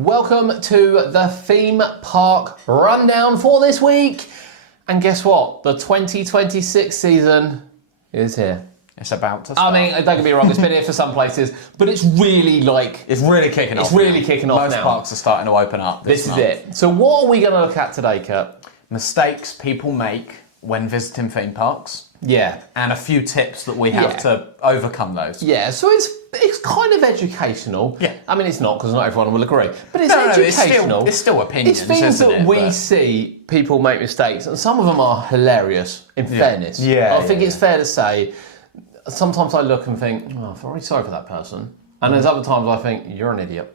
Welcome to the theme park rundown for this week. And guess what? The 2026 season is here. It's about to start. I mean, don't get me wrong, it's been here for some places, but it's really It's really kicking off. It's really kicking off now. Most parks are starting to open up This month. is it. So what are we going to look at today, Kurt? Mistakes people make when visiting theme parks. Yeah. And a few tips that we have to overcome those. Yeah, so it's kind of educational. Yeah. I mean, it's not, because not everyone will agree. But it's educational. It's still opinions, It's things that we but... see people make mistakes, and some of them are hilarious, in fairness. I think it's fair to say, sometimes I look and think, oh, I'm really sorry for that person. And there's other times I think, you're an idiot.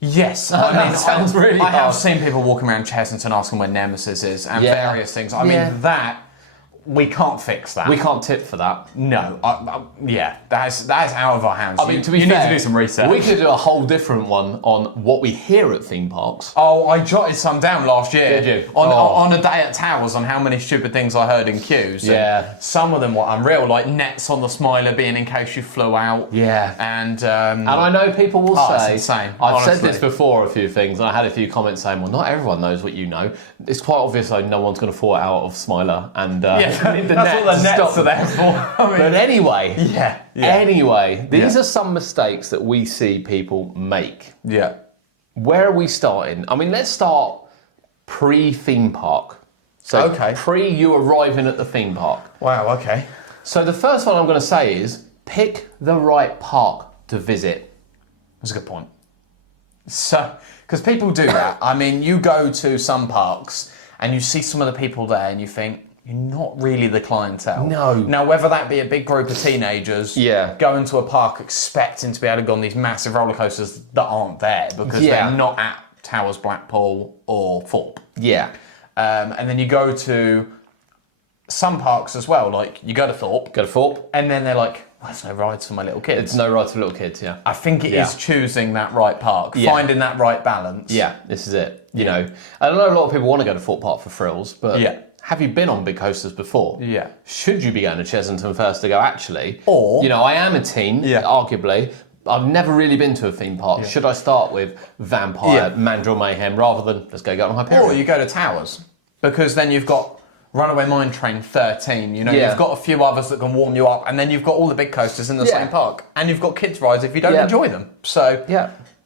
Yes, I mean, that sounds really I have hard. seen people walking around Chessington asking where Nemesis is and various things. I Yeah. mean, that, we can't fix that. We can't tip for that. No, that is out of our hands. I mean, to be fair, you need to do some research. We could do a whole different one on what we hear at theme parks. Oh, I jotted some down last year. Did you? On a day at Towers on how many stupid things I heard in queues. Yeah. And some of them were unreal, like nets on the Smiler being in case you flew out. Yeah. And I know people will say, it's insane, I've said honestly. this before a few things, and I had a few comments saying, well, not everyone knows what you know. It's quite obvious though, no one's going to fall out of Smiler and need the that's net what the to nets stop are there for. I mean, But anyway, anyway, these Yeah. are some mistakes that we see people make. yeah. Where are we starting? I mean, let's start pre-theme park. So Okay. pre you arriving at the theme park. Wow, okay. So the first one I'm going to say is pick the right park to visit. That's a good point. So, because people do that. I mean, you go to some parks and you see some of the people there and you think, you're not really the clientele. No. Now, whether that be a big group of teenagers going to a park expecting to be able to go on these massive roller coasters that aren't there because they're not at Towers, Blackpool or Thorpe. Yeah. And then you go to some parks as well, like you go to Thorpe. Go to Thorpe. And then they're like, well, there's no rides for my little kids. It's no rides for little kids, yeah. I think it is choosing that right park, finding that right balance. Yeah, this is it. You know, I know a lot of people want to go to Thorpe Park for thrills, but have you been on big coasters before? Yeah. Should you be going to Chessington first to go, actually? Or... You know, I am a teen, arguably. I've never really been to a theme park. Should I start with Vampire, Mandrill Mayhem, rather than let's go on Hyperion? Or you go to Towers, because then you've got Runaway Mine Train 13, you know, you've got a few others that can warm you up, and then you've got all the big coasters in the same park. And you've got kids' rides if you don't enjoy them. So,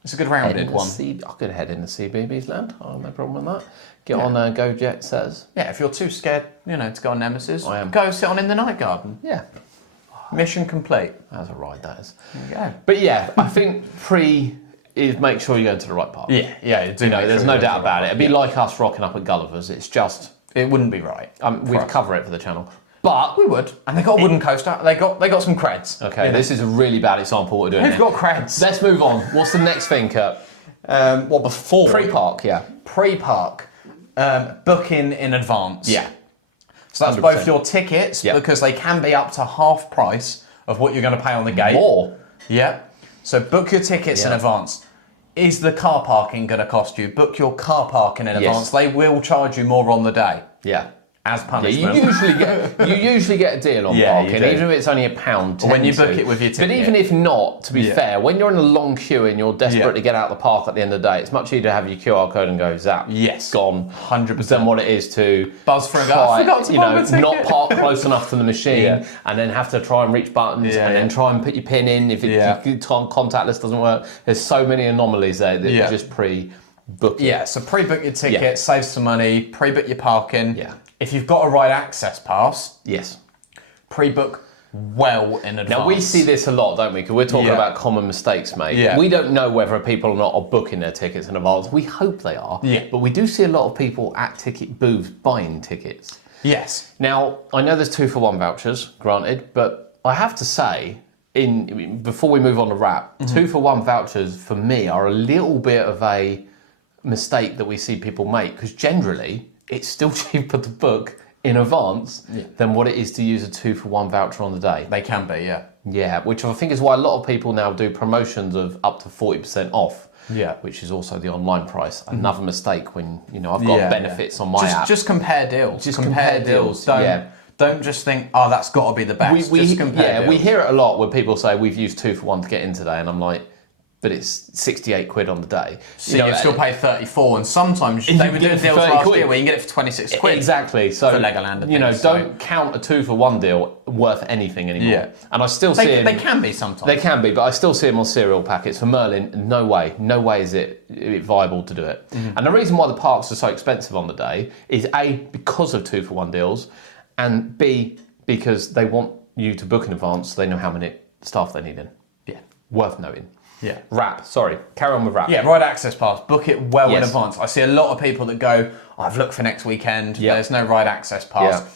it's a good rounded one. I could head into CBeebies land. I have no problem with that. Get on Go Jet Says. Yeah, if you're too scared, you know, to go on Nemesis, I am. go sit on In the Night Garden. Yeah. Mission complete. That's a ride, that is. There you go. But yeah, I think pre is make sure you go to the right park. Yeah, You know, there's no doubt about it. It'd be like us rocking up at Gulliver's. It's just... It wouldn't be right. We'd cover it for the channel. But... We would. And they got a wooden coaster. They got some creds. Okay, you know? this is a really bad example of what we're doing. Who's got creds? Let's move on. What's the next thing, Kurt? Before? Pre-park, yeah. Pre-park. Booking in advance. Yeah. So that's 100%. both your tickets, because they can be up to half price of what you're going to pay on the gate. More? Yeah. So book your tickets in advance. Is the car parking going to cost you? Book your car parking in advance. They will charge you more on the day. Yeah. As punishment. You usually get a deal on parking, you do. even if it's only £1. When you book it with your ticket. But even if not, to be fair, when you're in a long queue and you're desperate to get out of the park at the end of the day, it's much easier to have your QR code and go zap. Yes. Gone. 100%. Than what it is to buzz for a guy. I forgot to buy my ticket. not park close enough to the machine and then have to try and reach buttons and then try and put your pin in if contactless doesn't work. There's so many anomalies there that you just pre-book it. Yeah, so pre-book your ticket, save some money, pre-book your parking. Yeah. If you've got a ride access pass, Yes. pre-book well in advance. Now, we see this a lot, don't we? Because we're talking about common mistakes made. Yeah. We don't know whether people or not are booking their tickets in advance. We hope they are. Yeah. But we do see a lot of people at ticket booths buying tickets. Yes. Now, I know there's 2-for-1 vouchers, granted, but I have to say, before we move on to wrap, 2-for-1 vouchers for me are a little bit of a mistake that we see people make, because generally it's still cheaper to book in advance than what it is to use a 2-for-1 voucher on the day. They can be, yeah. Yeah, which I think is why a lot of people now do promotions of up to 40% off. Yeah. Which is also the online price. Another mistake when, I've got benefits on my app. Just compare deals. Just compare deals. Don't just think, oh, that's got to be the best. Just compare deals. We hear it a lot when people say, we've used 2-for-1 to get in today. And I'm like, but it's 68 quid on the day. So you still pay 34, and sometimes they were doing deals last year where you can get it for 26 quid. Exactly. So, for Legoland and things, don't count a 2-for-1 deal worth anything anymore. Yeah. And I still see them. They can be sometimes. They can be, but I still see them on cereal packets. For Merlin, no way is it viable to do it. Mm-hmm. And the reason why the parks are so expensive on the day is A, because of 2-for-1 deals, and B, because they want you to book in advance so they know how many staff they need in. Yeah. Worth noting. Yeah. Wrap. Sorry. Carry on with wrap. Yeah, Ride Access Pass. Book it well in advance. I see a lot of people that go, I've looked for next weekend. Yep. There's no Ride Access Pass. Yep.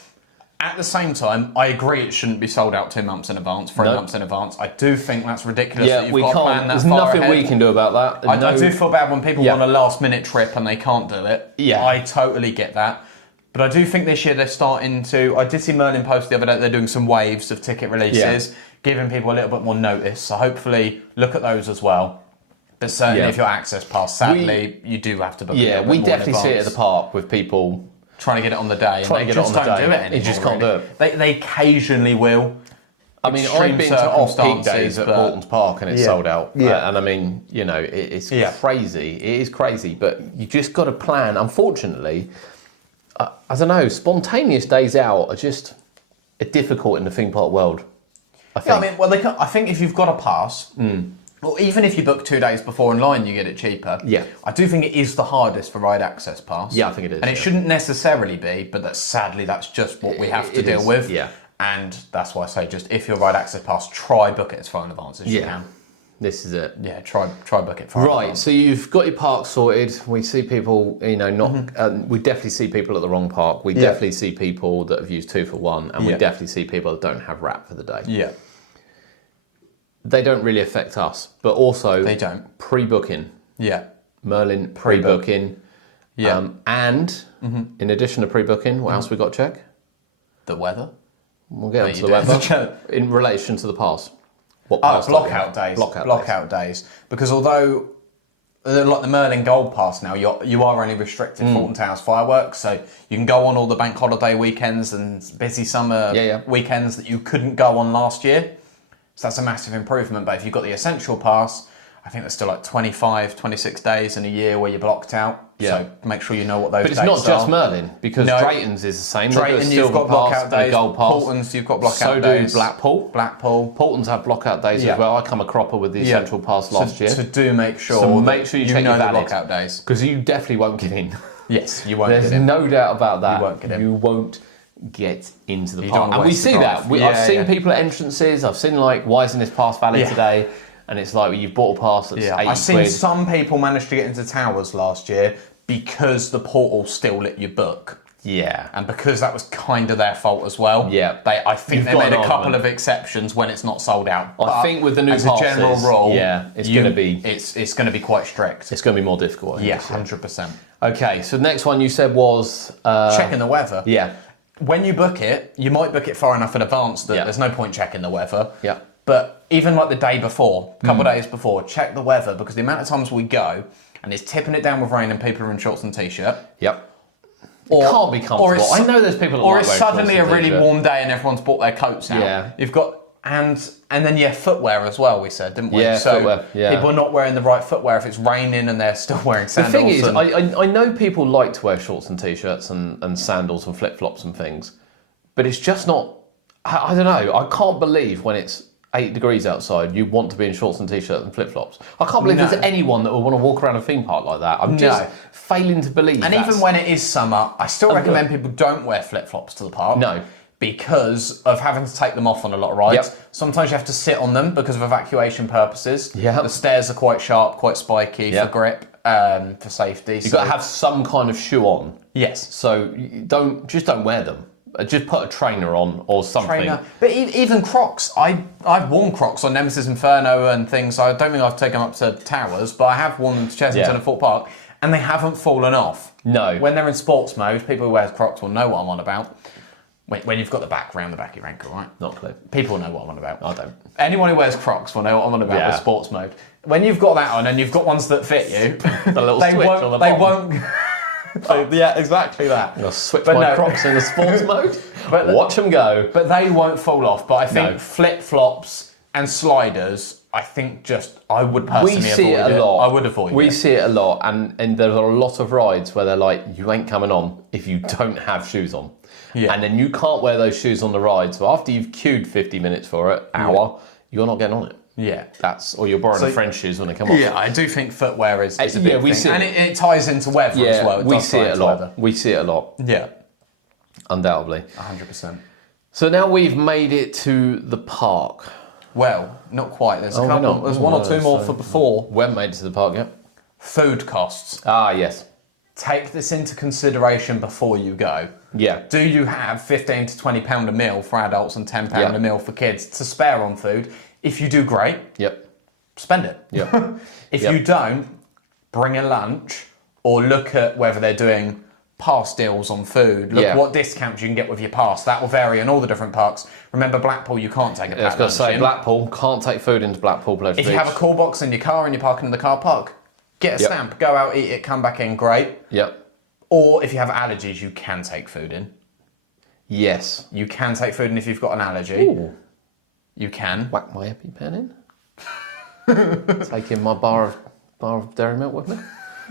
At the same time, I agree it shouldn't be sold out 2 months in advance, 3 months in advance. I do think that's ridiculous that you've got to plan that There's far nothing ahead. we can do about that. I do feel bad when people want a last minute trip and they can't do it. Yeah. I totally get that. But I do think this year they're starting to... I did see Merlin post the other day, they're doing some waves of ticket releases, giving people a little bit more notice. So hopefully look at those as well. But certainly if you're Access Pass, sadly, you do have to book it. Yeah, we definitely see it at the park with people... trying to get it on the day. And they just don't do it anymore. You just can't do it. They occasionally will. I mean, I've been to off-peak days at Bolton's Park and it's sold out. Yeah. And I mean, it's crazy. It is crazy, but you just got to plan. Unfortunately, I don't know, spontaneous days out are just difficult in the theme park world, I think. Yeah, I mean, I think if you've got a pass... Or even if you book 2 days before online, you get it cheaper. Yeah. I do think it is the hardest for Ride Access Pass. Yeah, I think it is. And it shouldn't necessarily be, but sadly that's just what we have to deal with. Yeah. And that's why I say just if you're Ride Access Pass, try book it as far in advance as you can. This is it. Yeah, try book it far in advance. So you've got your park sorted. We see people, we definitely see people at the wrong park. We definitely see people that have used 2-for-1, and we definitely see people that don't have wrap for the day. Yeah. They don't really affect us, but also they don't. Pre-booking. Yeah. Merlin pre-booking. Yeah. And in addition to pre-booking, what else we got to check? The weather. We'll get onto the weather in relation to the pass. What pass? Blockout days. Blockout days. Because although, like the Merlin Gold Pass now, you are only restricted Fulton Towers fireworks, so you can go on all the bank holiday weekends and busy summer weekends that you couldn't go on last year. So that's a massive improvement. But if you've got the Essential Pass, I think there's still like 25, 26 days in a year where you're blocked out. Yeah. So make sure you know what those dates are. But it's not just Merlin, because Drayton's is the same. Drayton, you've got blockout days. Gold Pass. Paulton's, you've got blockout days. So do Blackpool. Paulton's have blockout days as well. I come a cropper with the Essential Pass last year. So do make sure. So make sure you check your the blockout days. Because you definitely won't get in. Yes, you won't get in. There's no doubt about that. You won't get in. You won't get into the park. And we see that. I've seen people at entrances. I've seen why isn't this pass valid today? And it's like, you've bought a pass that's 80 I've seen some people manage to get into Towers last year because the portal still let you book. Yeah. And because that was kind of their fault as well. Yeah. I think they made a couple of exceptions when it's not sold out. I think with the new passes, as a general rule, it's going to be... It's going to be quite strict. It's going to be more difficult. 100%. Okay, so the next one you said was... checking the weather. Yeah. When you book it, you might book it far enough in advance that there's no point checking the weather. Yeah. But even like the day before, a couple of days before, check the weather, because the amount of times we go and it's tipping it down with rain and people are in shorts and t-shirt. Yep. It can't be comfortable. I know there's people that Or it's suddenly a really warm day and everyone's bought their coats out. Yeah. You've got and then footwear as well, we said, didn't we? Yeah, so footwear. Yeah. People are not wearing the right footwear if it's raining and they're still wearing sandals. The thing is, I know people like to wear shorts and t-shirts and sandals and flip-flops and things, but it's just not... I don't know. I can't believe when it's 8 degrees outside, you want to be in shorts and t-shirts and flip-flops. I can't believe there's anyone that would want to walk around a theme park like that. I'm just failing to believe. And even when it is summer, I still recommend people don't wear flip-flops to the park. No. Because of having to take them off on a lot of rides. Yep. Sometimes you have to sit on them because of evacuation purposes. Yeah. The stairs are quite sharp, quite spiky for grip, for safety. You've got to have some kind of shoe on. Yes. So don't wear them. Just put a trainer on or something. But even Crocs. I've worn Crocs on Nemesis Inferno and things. I don't think I've taken them up to Towers, but I have worn them to Chessington and Fort Park, and they haven't fallen off. No. When they're in sports mode, people who wear Crocs will know what I'm on about. When you've got the back around the back of your ankle, right? Not clear. People know what I'm on about. I don't. Anyone who wears Crocs will know what I'm on about with sports mode. When you've got that on and you've got ones that fit you, the little switch on the bottom. They won't. Yeah, exactly that. I'll switch my Crocs into sports mode. Watch them go. But they won't fall off. But I think flip-flops and sliders I think I would personally we see avoid it a lot. I would avoid it. We see it a lot, and there's a lot of rides where they're like, you ain't coming on if you don't have shoes on. Yeah. And then you can't wear those shoes on the ride. So after you've queued 50 minutes for it, hour, you're not getting on it. Yeah. Or you're borrowing a friend's shoes when they come off. Yeah, I do think footwear is a big thing. See and it ties into weather as well. We see it a lot. Weather. We see it a lot. Yeah. Undoubtedly. 100%. So now we've made it to the park. Well, not quite. There's a couple. There's one or two more for before. We haven't made it to the park yet. Food costs. Ah, yes. Take this into consideration before you go. Yeah. Do you have £15 to £20 a meal for adults and £10 a meal for kids to spare on food? If you do, great. Yep. Spend it. Yep. If you don't, bring a lunch or look at whether they're doing pass deals on food. Look what discounts you can get with your pass. That will vary in all the different parks. Remember, Blackpool, you can't take a packed lunch. I was going to say, Blackpool, can't take food into Blackpool Pleasure Beach. If you have a call box in your car and you're parking in the car park, get a stamp, go out, eat it, come back in, great. Yep. Or if you have allergies, you can take food in. Yes. You can take food in if you've got an allergy. Ooh. You can. Whack my EpiPen in. Taking my bar of dairy milk with me.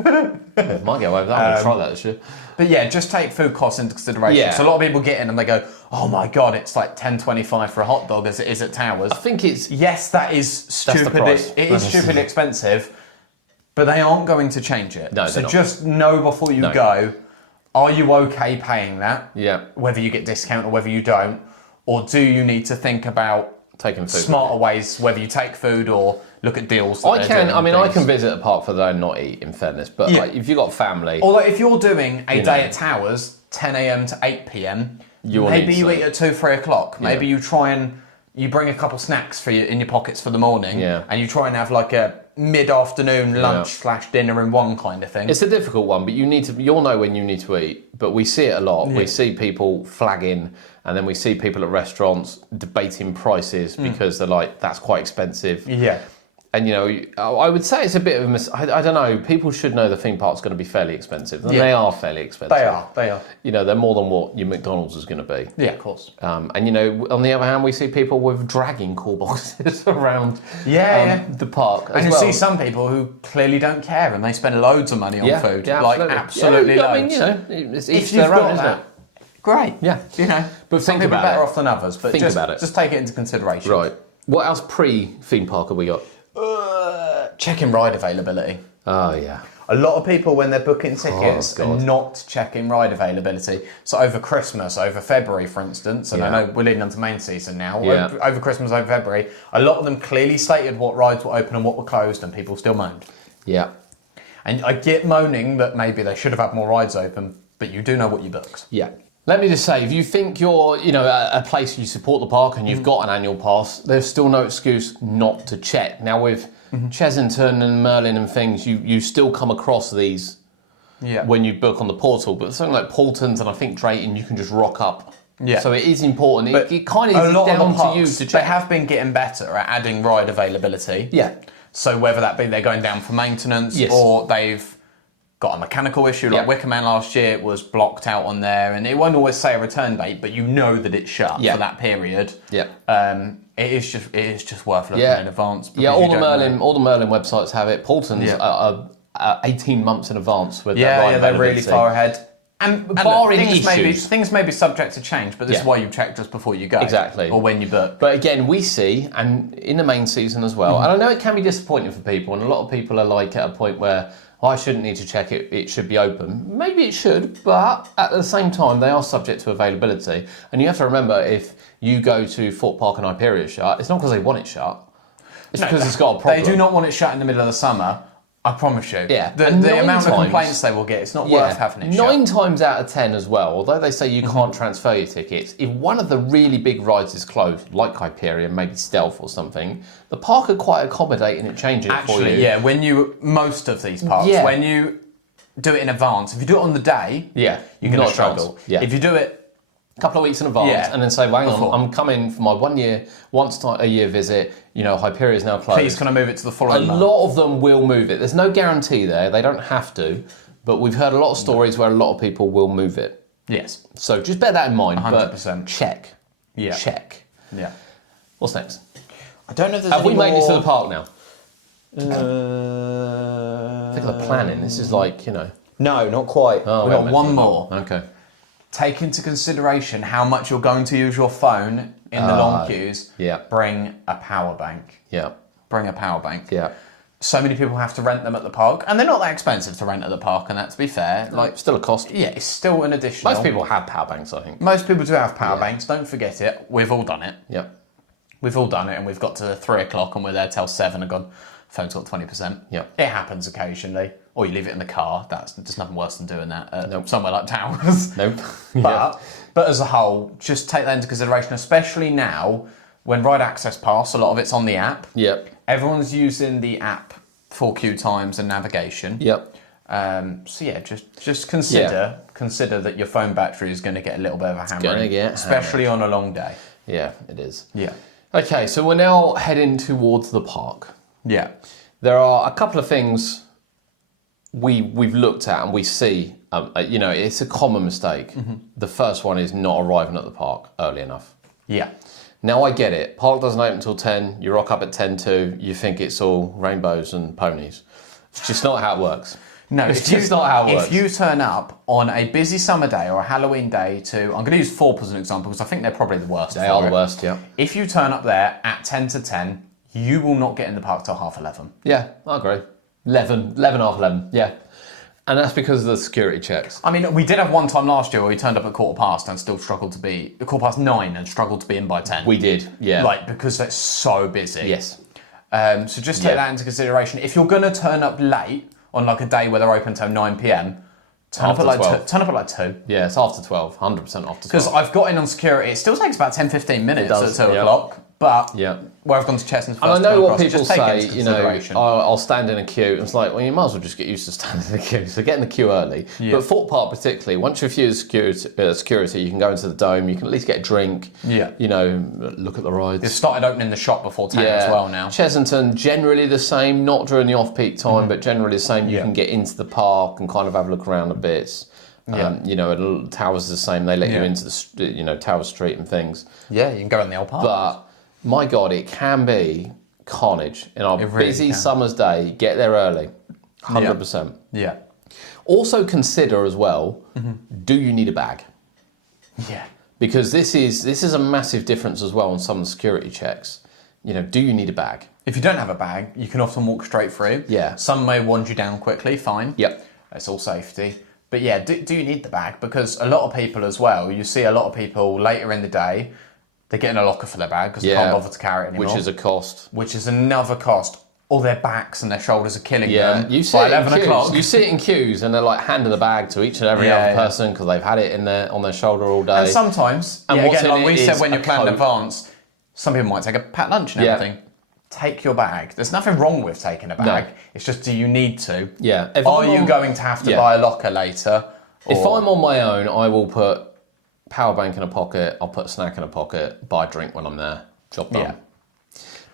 Might get away with that. I'm going to try that this year. But yeah, just take food costs into consideration. Yeah. So a lot of people get in and they go, oh my God, it's like $10.25 for a hot dog as it is at Towers. I think it's... Yes, that is stupid. It is stupidly expensive, but they aren't going to change it. No, so not. just know before you go, are you okay paying that? Yeah. Whether you get discount or whether you don't, or do you need to think about taking food, smarter ways, whether you take food or look at deals. I can visit a park for that and not eat, in fairness, but like, if you've got family... Although if you're doing a day at Towers, 10 a.m. to 8 p.m, maybe you eat at 2, 3 o'clock. Maybe you try and you bring a couple snacks for you in your pockets for the morning, and you try and have like a mid-afternoon lunch/dinner in one kind of thing. It's a difficult one, but you'll know when you need to eat. But we see it a lot. We see people flagging, and then we see people at restaurants debating prices because they're like, that's quite expensive. Yeah. And, I would say it's a bit of a I don't know. People should know the theme park's going to be fairly expensive. And they are fairly expensive. They are. They're more than what your McDonald's is going to be. Yeah, of course. And, on the other hand, we see people with dragging call boxes around the park as and you well. see some people who clearly don't care and they spend loads of money on food. Yeah, like, absolutely loads. It's each their own, isn't it? Great. Yeah. But some people are better off than others. But just take it into consideration. Right. What else pre-theme park have we got? Checking ride availability. Oh, yeah. A lot of people, when they're booking tickets, are not checking ride availability. So over Christmas, over February, for instance, and I know we're leading on to main season now, over Christmas, over February, a lot of them clearly stated what rides were open and what were closed, and people still moaned. Yeah. And I get moaning that maybe they should have had more rides open, but you do know what you booked. Yeah. Let me just say, if you think you're, a place you support the park and you've got an annual pass, there's still no excuse not to check. Now with Chesington and Merlin and things, you still come across these when you book on the portal. But something like Paultons and I think Drayton, you can just rock up. Yeah. So it is important. It kind of is down to you to check. They have been getting better at adding ride availability. Yeah. So whether that be they're going down for maintenance or they've got a mechanical issue, like Wicker Man last year was blocked out on there, and it won't always say a return date, but you know that it's shut for that period. Yeah. It is just worth looking in advance. Yeah, all the Merlin websites have it. Paulton's are 18 months in advance with their ride they're really far ahead. And barring things may be subject to change, but this is why you check just before you go. Exactly. Or when you book. But again, we see, and in the main season as well, and I know it can be disappointing for people, and a lot of people are like at a point where, I shouldn't need to check it, it should be open. Maybe it should, but at the same time, they are subject to availability. And you have to remember, if you go to Fort Park and Hyperia shut, it's not because they want it shut, it's because it's got a problem. They do not want it shut in the middle of the summer. I promise you. Yeah. The amount of complaints they will get, it's not worth having it shut. 9 times out of 10 as well, although they say you can't transfer your tickets, if one of the really big rides is closed, like Hyperia, maybe Stealth or something, the park are quite accommodating and changing it for you. Most of these parks, when you do it in advance, if you do it on the day, you're going to struggle. Yeah. If you do it a couple of weeks in advance and then say, well, hang on, I'm coming for my once a year visit, Hyperia is now closed. Please, can I move it to the following month? A lot of them will move it. There's no guarantee there. They don't have to. But we've heard a lot of stories where a lot of people will move it. Yes. So just bear that in mind. 100%. But check. Yeah. Check. Yeah. What's next? I don't know if there's Have we made it to the more... park now? Think of the planning. This is like, No, not quite. Oh, We've got one more. Okay. Take into consideration how much you're going to use your phone in the long queues. Yeah. Bring a power bank. Yeah. Bring a power bank. Yeah. So many people have to rent them at the park, and they're not that expensive to rent at the park, and that, to be fair. Like, Still a cost. yeah, it's still an additional. Most people have power banks, I think. Most people do have power banks, don't forget it. We've all done it. Yeah. We've all done it, and we've got to 3 o'clock, and we're there till 7 and gone, phone's got 20%. Yeah. It happens occasionally. Or you leave it in the car. There's nothing worse than doing that at Nope. somewhere like Towers. Nope. But as a whole, just take that into consideration, especially now when Ride Access Pass, a lot of it's on the app. Yep. Everyone's using the app for queue times and navigation. Yep. So yeah, just consider that your phone battery is going to get a little bit of a hammering, especially on a long day. Yeah, it is. Yeah. Okay, so we're now heading towards the park. Yeah. There are a couple of things we've looked at and we see. It's a common mistake. Mm-hmm. The first one is not arriving at the park early enough. Yeah. Now I get it. Park doesn't open until 10. You rock up at 10:02. You think it's all rainbows and ponies. It's just not how it works. No, it's just not how it works. If you turn up on a busy summer day or a Halloween day I'm going to use Thorpe as an example because I think they're probably the worst. They are the worst, yeah. If you turn up there at 10 to 10, you will not get in the park till 11:30. Yeah, I agree. 11, half 11, yeah. And that's because of the security checks. I mean, we did have one time last year where we turned up at 9:15 and still struggled to be in by 10. We did, yeah. Because it's so busy. Yes. So just take that into consideration. If you're going to turn up late on like a day where they're open till 9 p.m, turn up at like 2. Yeah, it's after 12, 100% after 12. Because I've got in on security, it still takes about 10-15 minutes at 2 o'clock. But where I've gone to Cheshunt's first, and I know what people say, I'll stand in a queue. It's like, well, you might as well just get used to standing in a queue. So get in the queue early. Yeah. But Thorpe Park particularly, once you're through security, you can go into the dome, you can at least get a drink, look at the rides. They've started opening the shop before 10 as well now. Cheshuntton, generally the same, not during the off-peak time, but generally the same. You can get into the park and kind of have a look around a bit. Towers is the same. They let you into the, Tower Street and things. Yeah, you can go in the old park. But my God, it can be carnage in our busy summer's day. Get there early, 100%. Yeah. Also consider as well, do you need a bag? Yeah. Because this is a massive difference as well on some of the security checks. Do you need a bag? If you don't have a bag, you can often walk straight through. Yeah. Some may wand you down quickly, fine. Yep. It's all safety. But yeah, do you need the bag? Because a lot of people as well, you see a lot of people later in the day, they're getting a locker for their bag because they can't bother to carry it anymore. Which is a cost. Which is another cost. All their backs and their shoulders are killing them. You see by it 11 in queues. o'clock. You see it in queues and they're like handing the bag to each and every other person because they've had it on their shoulder all day. And sometimes, like we said when you're planning in advance, some people might take a packed lunch and everything. Take your bag. There's nothing wrong with taking a bag. No. It's just, do you need to? Yeah. Are you going to have to buy a locker later? If I'm on my own, I will put power bank in a pocket, I'll put a snack in a pocket, buy a drink when I'm there. Job done. Yeah.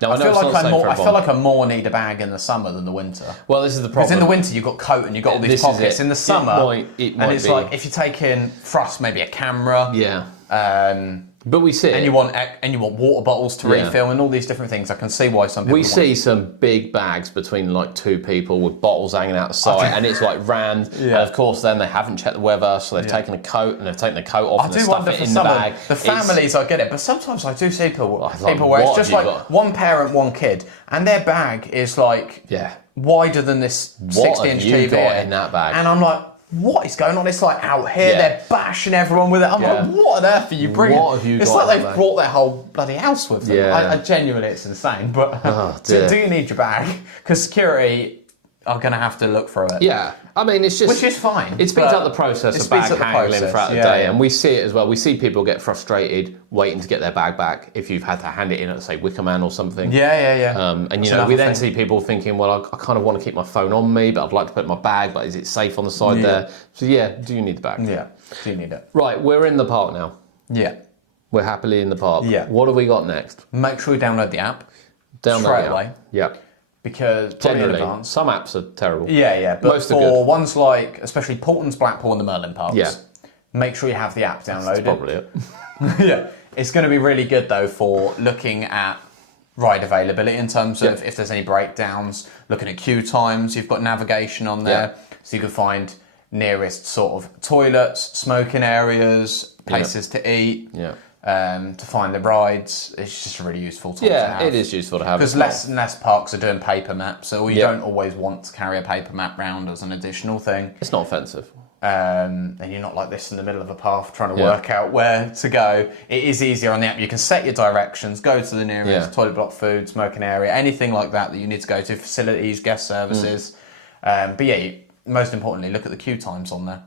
Now, I feel like I more need a bag in the summer than the winter. Well, this is the problem. Because in the winter you've got coat and you've got all these pockets. In the summer, it might it's be. like if you're taking for us maybe a camera. Yeah. But we see and you want water bottles to refill and all these different things. I can see why some people. We see some big bags between like two people with bottles hanging out the side, and it's like rammed. And of course, then they haven't checked the weather, so they've taken a coat and they've taken the coat off and they stuff it in the bag. The families, I get it, but sometimes I do see people where it's just like one parent, one kid, and their bag is like wider than this 60-inch TV got in that bag? And I'm like, what is going on? It's like out here, they're bashing everyone with it. I'm like, what on earth are you bringing? What have you it's got like they've brought their whole bloody house with them. Yeah. I genuinely, it's insane. But do you need your bag? Because security are going to have to look through it. Yeah. I mean, it's just... Which is fine. It speeds up the process of bag handling throughout the day. And we see it as well. We see people get frustrated waiting to get their bag back if you've had to hand it in at, say, Wickerman or something. Yeah. And, we then see people thinking, well, I kind of want to keep my phone on me, but I'd like to put it in my bag, but is it safe on the side there? So, do you need the bag? Yeah. Do you need it? Right, we're in the park now. Yeah. We're happily in the park. Yeah. What have we got next? Make sure you download the app. Straight away. Yeah. Because generally, some apps are terrible. Yeah, but most for ones like, especially Portland's, Blackpool and the Merlin parks, make sure you have the app downloaded. That's probably it. It's going to be really good though for looking at ride availability in terms of if there's any breakdowns, looking at queue times. You've got navigation on there, so you can find nearest sort of toilets, smoking areas, places to eat. To find the rides. It's just a really useful tool to have. It is useful to have. Because less and less parks are doing paper maps, so you don't always want to carry a paper map round as an additional thing. It's not offensive. And you're not like this in the middle of a path trying to work out where to go. It is easier on the app. You can set your directions, go to the nearest toilet block, food, smoking area, anything like that you need to go to, facilities, guest services. Most importantly, look at the queue times on there.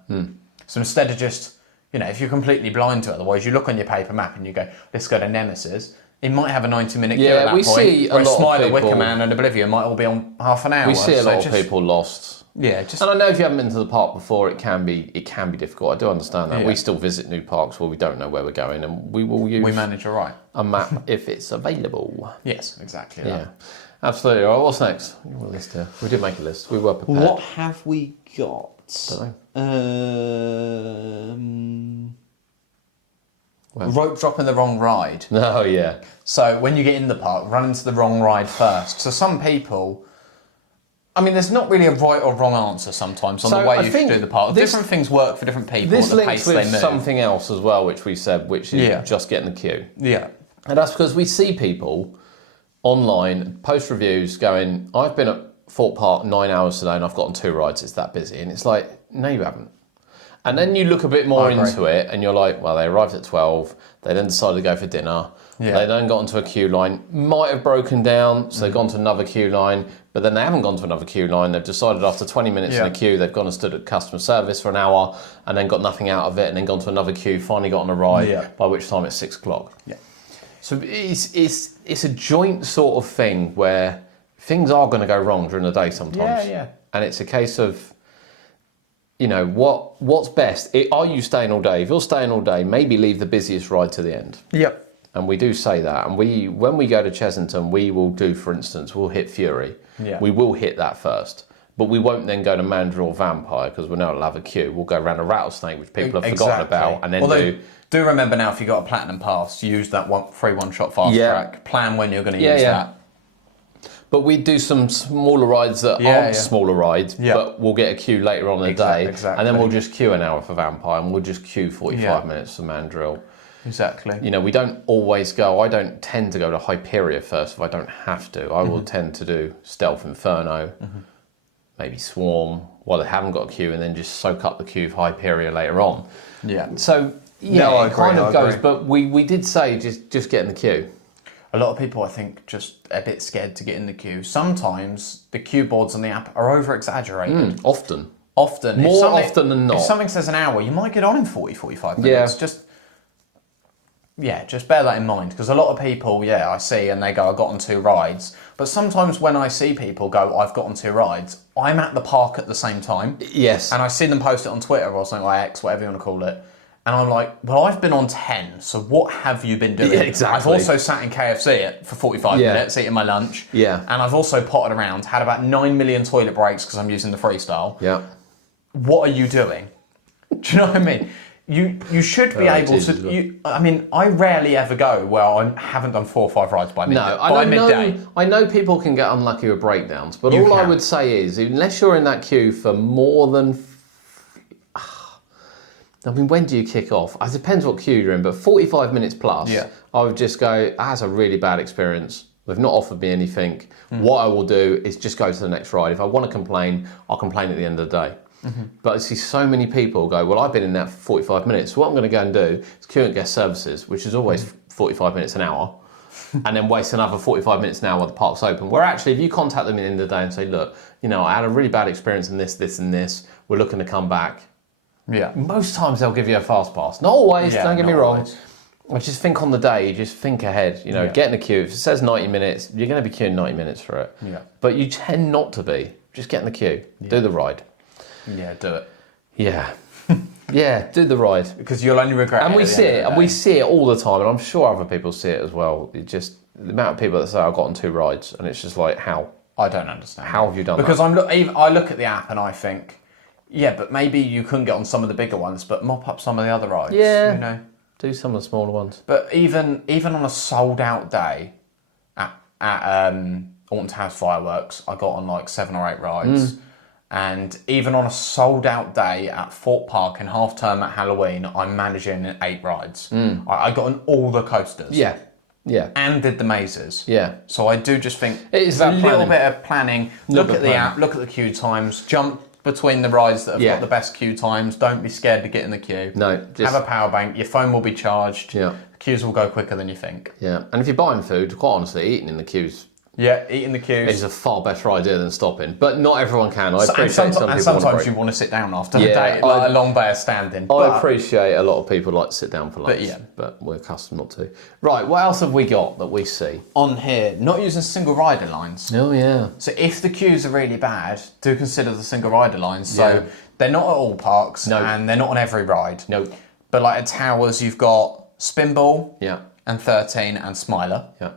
So instead of just, if you're completely blind to it, otherwise you look on your paper map and you go, let's go to Nemesis. It might have a 90-minute queue at that point. See a lot Smile, of people, Wicker Man and Oblivion might all be on half an hour. We see a lot of people lost. And I know if you haven't been to the park before, it can be difficult. I do understand that. We still visit new parks where we don't know where we're going, and we will use manage all right. a map if it's available. Yes, exactly. Yeah, absolutely. All right, what's next? We'll list here. We did make a list. We were prepared. What have we got? Don't know. Rope drop in the wrong ride. Oh, yeah. So when you get in the park, run into the wrong ride first. So some people... there's not really a right or wrong answer sometimes on the way you should do the park. Different things work for different people. This at the links pace they with move. something else as well, which we said, which is just getting the queue. Yeah. And that's because we see people online post reviews going, I've been at Fort Park 9 hours today and I've gotten 2 rides, it's that busy. And it's like, no, you haven't. And then you look a bit more into it and you're like, well, they arrived at 12, they then decided to go for dinner, they then got onto a queue line, might have broken down, so they've gone to another queue line, but then they haven't gone to another queue line, they've decided after 20 minutes in a queue, they've gone and stood at customer service for an hour and then got nothing out of it and then gone to another queue, finally got on a ride, by which time it's 6 o'clock. Yeah. So it's a joint sort of thing where things are going to go wrong during the day sometimes. And it's a case of, what's best? Are you staying all day? If you're staying all day, maybe leave the busiest ride to the end. Yep. And we do say that. And when we go to Chessington, we will do, for instance, we'll hit Fury. Yeah. We will hit that first. But we won't then go to Mandrill or Vampire because we know it'll have a queue. We'll go around a Rattlesnake, which people have forgotten about. And then do remember now, if you've got a Platinum Pass, use that free one-shot fast track. Plan when you're going to use that. But we do some smaller rides that aren't smaller rides, but we'll get a queue later on in the day. And then we'll just queue an hour for Vampire and we'll just queue 45 minutes for Mandrill. Exactly. We don't always go, I don't tend to go to Hyperia first if I don't have to. I will tend to do Stealth Inferno, maybe Swarm, while they haven't got a queue, and then just soak up the queue for Hyperia later on. Yeah. So, it kind of goes, but we did say just get in the queue. A lot of people, I think, just a bit scared to get in the queue. Sometimes the queue boards on the app are over-exaggerated. Often. More often than not. If something says an hour, you might get on in 45 minutes. Just bear that in mind. Because a lot of people, I see, and they go, I got on 2 rides. But sometimes when I see people go, I've got on 2 rides, I'm at the park at the same time. Yes. And I see them post it on Twitter or something like X, whatever you want to call it. And I'm like, well, I've been on 10, so what have you been doing? Yeah, exactly. I've also sat in KFC for 45 minutes, eating my lunch. Yeah. And I've also potted around, had about 9 million toilet breaks because I'm using the freestyle. Yeah. What are you doing? Do you know what I mean? You should be able to... I rarely ever go where I haven't done 4 or 5 rides by midday. I know people can get unlucky with breakdowns, but all I would say is, unless you're in that queue for more than... when do you kick off? It depends what queue you're in, but 45 minutes plus, I would just go, that's a really bad experience. They've not offered me anything. What I will do is just go to the next ride. If I want to complain, I'll complain at the end of the day. But I see so many people go, well, I've been in there for 45 minutes. So what I'm going to go and do is queue at guest services, which is always 45 minutes an hour, and then waste another 45 minutes an hour while the park's open. Where actually, if you contact them at the end of the day and say, look, I had a really bad experience in this, this, and this. We're looking to come back. Yeah. Most times they'll give you a fast pass. Not always, don't get me wrong. I just think on the day, just think ahead. Get in the queue. If it says 90 minutes, you're going to be queuing 90 minutes for it. Yeah. But you tend not to be. Just get in the queue. Yeah. Do the ride. Yeah, do it. Yeah. Do the ride. Because you'll only regret it. And we see it, and we see it all the time, and I'm sure other people see it as well. The amount of people that say, I've gotten 2 rides, and it's just like, how? I don't understand. How have you done that? Because I look at the app and I think, but maybe you couldn't get on some of the bigger ones, but mop up some of the other rides. Yeah. Do some of the smaller ones. But even on a sold out day, at Alton Towers Fireworks, I got on like 7 or 8 rides. And even on a sold out day at Fort Park in half term at Halloween, I'm managing 8 rides. I got on all the coasters. Yeah. Yeah. And did the mazes. Yeah. So I do just think it is a little bit of planning. Look at the planning. app, look at the queue times, jump between the rides that have got the best queue times. Don't be scared to get in the queue. No. Have a power bank. Your phone will be charged. Yeah. The queues will go quicker than you think. Yeah. And if you're buying food, quite honestly, eating in the queues Yeah, eating the queues is a far better idea than stopping. But not everyone can. I appreciate some people sometimes you want to sit down after the day, like a long day of standing. I appreciate a lot of people like to sit down for lunch, but we're accustomed not to. Right, what else have we got that we see? On here, not using single rider lines. Oh, yeah. So if the queues are really bad, do consider the single rider lines. So they're not at all parks and they're not on every ride. No. But like at Towers, you've got Spinball and 13 and Smiler. Yeah.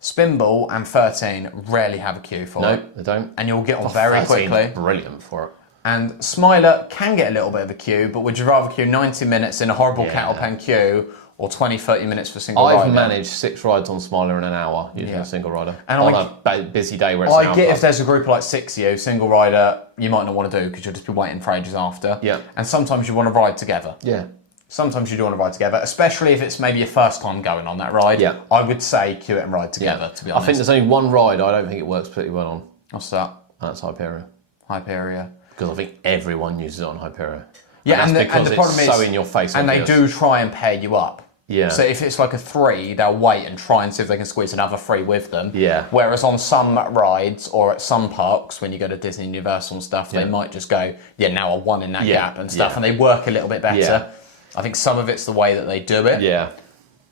Spinball and 13 rarely have a queue for it. No, they don't. And you'll get on very quickly. Brilliant for it. And Smiler can get a little bit of a queue, but would you rather queue 90 minutes in a horrible cattle pen queue or 20, 30 minutes for single rider? I've managed 6 rides on Smiler in an hour using a single rider. And on a busy day where it's I get if there's a group of like 6 of you, single rider, you might not want to do because you'll just be waiting for ages after. Yeah. And sometimes you want to ride together. Yeah. Sometimes you do want to ride together, especially if it's maybe your first time going on that ride. Yeah. I would say queue it and ride together, to be honest. I think there's only one ride I don't think it works particularly well on. What's that? That's Hyperia. Hyperia. Because I think everyone uses it on Hyperia. Yeah, and that's because the problem it's is, so in your face. And obvious. they do try and pair you up. Yeah. So if it's like a 3, they'll wait and try and see if they can squeeze another 3 with them. Yeah. Whereas on some rides or at some parks, when you go to Disney and Universal and stuff, they might just go, now a 1 in that gap and stuff, and they work a little bit better. Yeah. I think some of it's the way that they do it. Yeah.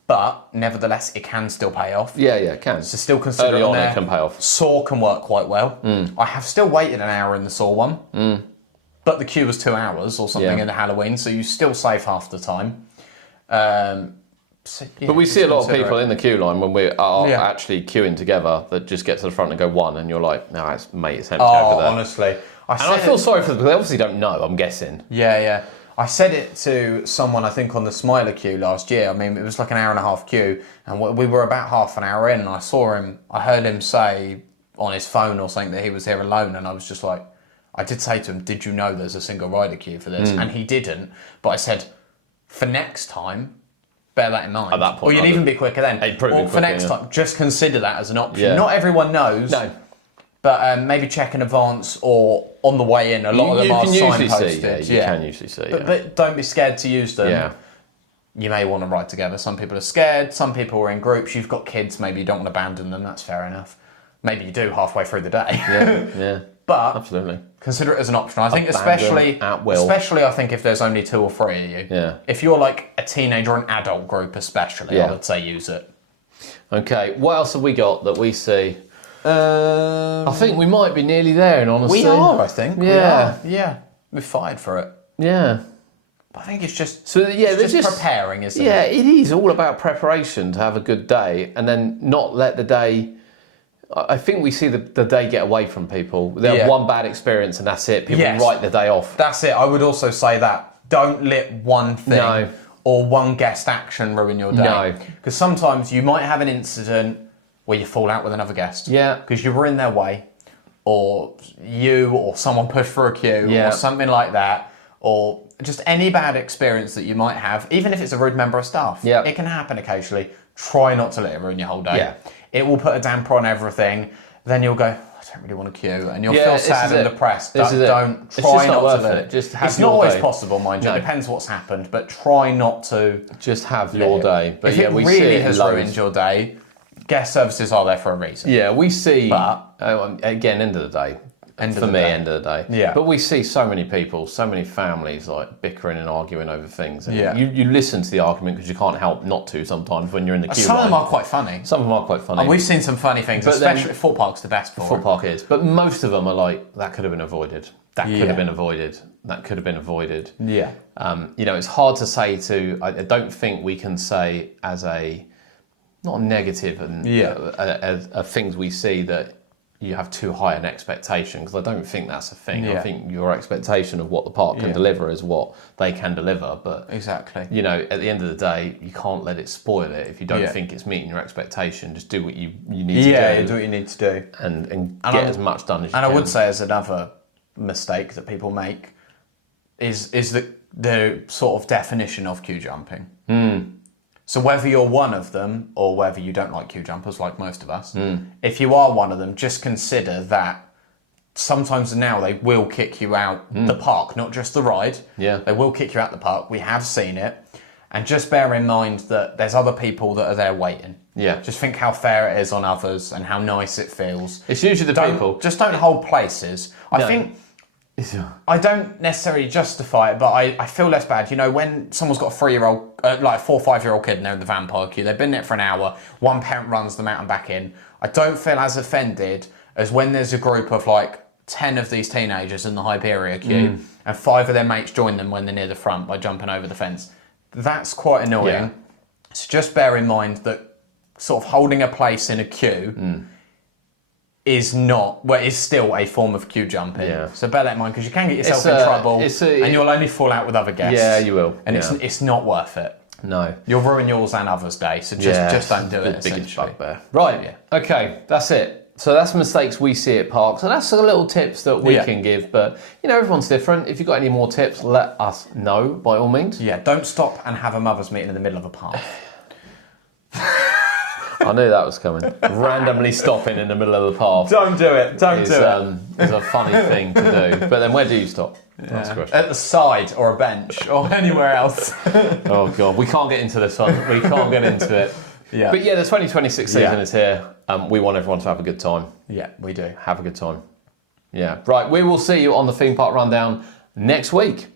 But nevertheless, it can still pay off. Yeah, it can. So still consider Early it on, there. it can pay off. Saw can work quite well. I have still waited an hour in the Saw one. But the queue was 2 hours or something in the Halloween, so you still save half the time. But we see a lot of people in the queue line when we are actually queuing together that just get to the front and go 1, and you're like, no, it's empty over there. Honestly. I feel sorry for them because they obviously don't know, I'm guessing. Yeah. I said it to someone, I think, on the Smiler queue last year. I mean, it was like an hour and a half queue, and we were about half an hour in, and I heard him say on his phone or something that he was here alone, and I was just like, I did say to him, did you know there's a single rider queue for this? And he didn't, but I said, for next time, bear that in mind. At that point, or you'd even be quicker then. For next time, just consider that as an option. Yeah. Not everyone knows. No. But maybe check in advance or on the way in. A lot of them are signposted. You can usually see. But don't be scared to use them. Yeah. You may want to ride together. Some people are scared. Some people are in groups. You've got kids. Maybe you don't want to abandon them. That's fair enough. Maybe you do halfway through the day. Yeah. But absolutely. Consider it as an option. I think especially at will. Especially I think if there's only 2 or 3 of you. Yeah. If you're like a teenager or an adult group especially, I would say use it. Okay. What else have we got that we see? I think we might be nearly there, in honesty. We are, I think. Yeah. Yeah. We're fired for it. Yeah. I think it's just just preparing, isn't it? Yeah, it is all about preparation to have a good day and then not let the day... I think we see the day get away from people. They have one bad experience and that's it. People write the day off. That's it. I would also say that. Don't let one thing or one guest action ruin your day. No. Because sometimes you might have an incident where you fall out with another guest. Yeah. Because you were in their way, or you or someone pushed for a queue, or something like that, or just any bad experience that you might have, even if it's a rude member of staff. Yeah. It can happen occasionally. Try not to let it ruin your whole day. Yeah. It will put a damper on everything. Then you'll go, I don't really want to queue, and you'll feel sad and depressed. Don't try not to let it. Just have it's your not always day. Possible, mind you. It depends what's happened, but try not to just have your day. But if it we really see it has ruined your day, guest services are there for a reason. Yeah, we see. But again, end of the day. End of the day. Yeah. But we see so many people, so many families like bickering and arguing over things. And Yeah. You listen to the argument because you can't help not to sometimes when you're in the queue. Some of them are quite funny. Some of them are quite funny. And we've seen some funny things, especially Fort Park's the best for Fort it. Park is. But most of them are like, that could have been avoided. That could have been avoided. That could have been avoided. Yeah. It's hard to say I don't think we can say as a, not a negative and of things we see that you have too high an expectation, because I don't think that's a thing. Yeah. I think your expectation of what the park can deliver is what they can deliver. But exactly, you know, at the end of the day, you can't let it spoil it. If you don't think it's meeting your expectation, just do what you need to do. Yeah, do what you need to do, and get as much done as you can. And I would say, as another mistake that people make is the sort of definition of queue jumping. So whether you're one of them or whether you don't like queue jumpers, like most of us, if you are one of them, just consider that sometimes now they will kick you out the park, not just the ride. Yeah. They will kick you out the park. We have seen it. And just bear in mind that there's other people that are there waiting. Yeah. Just think how fair it is on others and how nice it feels. It's usually the people. Just don't hold places. I think... I don't necessarily justify it, but I feel less bad. You know, when someone's got a 3-year-old, like a 4 or 5-year-old kid and they're in the vampire queue, they've been there for an hour, one parent runs them out and back in. I don't feel as offended as when there's a group of like 10 of these teenagers in the Hyperia queue and 5 of their mates join them when they're near the front by jumping over the fence. That's quite annoying. Yeah. So just bear in mind that sort of holding a place in a queue is still a form of queue jumping. Yeah. So bear that in mind, because you can get yourself in trouble and you'll only fall out with other guests. Yeah, you will. And it's not worth it. No. You'll ruin yours and others' day, so just don't do it, The biggest essentially. bugbear. Right, Yeah. Okay, that's it. So that's mistakes we see at parks. So that's the little tips that we can give. But, you know, everyone's different. If you've got any more tips, let us know, by all means. Yeah, don't stop and have a mother's meeting in the middle of a park. I knew that was coming. Randomly stopping in the middle of the path. Don't do it. Don't do it. Is a funny thing to do. But then where do you stop? That's the question. At the side or a bench or anywhere else. Oh, God. We can't get into this one. We can't get into it. Yeah. But yeah, the 2026 season is here. We want everyone to have a good time. Yeah, we do. Have a good time. Yeah. Right, we will see you on the Theme Park Rundown next week.